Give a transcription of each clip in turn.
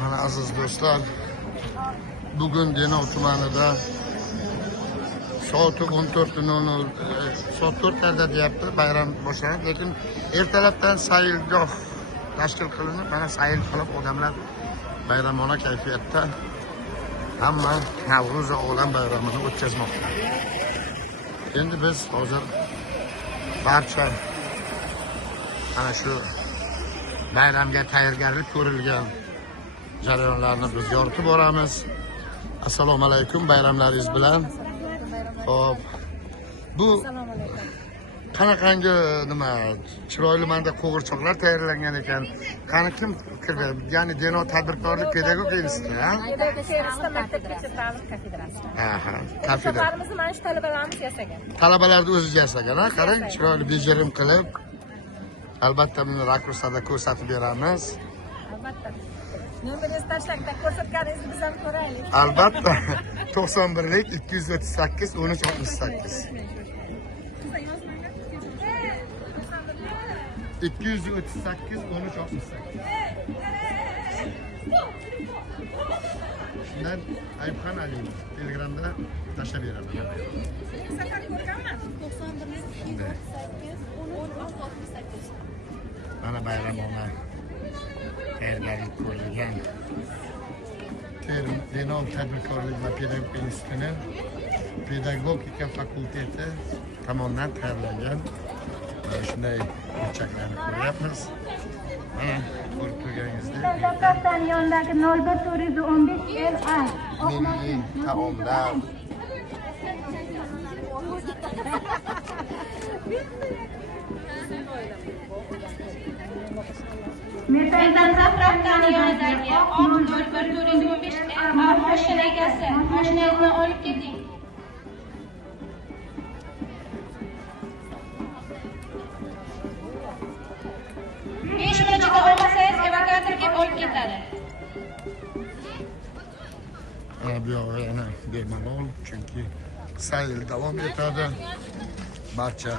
Mana aziz do'stlar, bugun Denov tumanida soat 14:00 soat 4larda deyapti, bayram boshlanadi, lekin ertalabdan saylgoh tashkil qilinib, mana sayl qilib odamlar bayramona kayfiyatda hamma Navro'z olam bayramini o'tkazmoqda. Endi biz hozir barcha ana shu bayramga tayyorgarlik ko'rilgan jarayonlarni biz yoritib boramiz. Assalomu alaykum, bayramlaringiz bilan. Xo'p, bu qanaqangi nima chiroyli manda qo'g'irchoqlar tayyorlangan ekan. Qani kim kirdi? Ya'ni Denov tadbirkorlik pedagogika instituti, ha? Pedagogika maktabgacha ta'lim kafedrasi. Aha, kafedra. Qo'shiqlarimizni mana shu talabalarimiz yasagan. Talabalarni o'zi yasagan, ha? Qarang, chiroyli bejirim qilib. Albatta buni rakursada ko'rsatib beramiz. Albatta. Nomeringizni tashlangda ko'rsatganingizni biz ham ko'raylik. Albatta. 91lik 238 1368. 238 1368. Shundan Ayubxon Aliyev Telegramda tashlab beraman. Safar ko'rganman. 91 238 1368. Mana bayramona tayyorgarlik ko'rilgan Denov tadbirkorlik va pedagogika institutining pedagogika fakulteti tomonidan tayyorlangan shunday burchaklarni ko'ryapmiz. Mana ko'rib turganingizdek Jakartaning yonidagi 01415 LA. milliy taomlar, Metandan Zapravkani yonidagi 01415 LA mashina egasi. Mashinangizni olib keting. Besh minutda olmasangiz evakuator kelib olib ketadi. bu yog'i yana bemalol, chunki sayl davom etadi. Barcha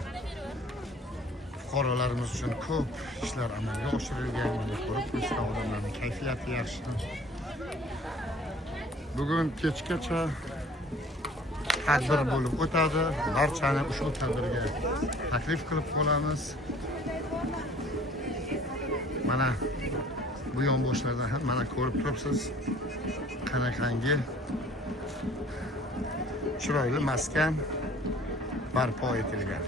fuqarolarimiz uchun ko'p ishlar amalga oshirilgan. Mana ko'rib turibsizlar, odamlarning kayfiyati yaxshi. Bugun kechgacha tadbir bo'lib o'tadi. Barchani ushbu tadbirga taklif qilib qolamiz. Mana bu yonboshlardan ham mana ko'rib turibsiz, qanaqangi chiroyli maskan barpo etilgan.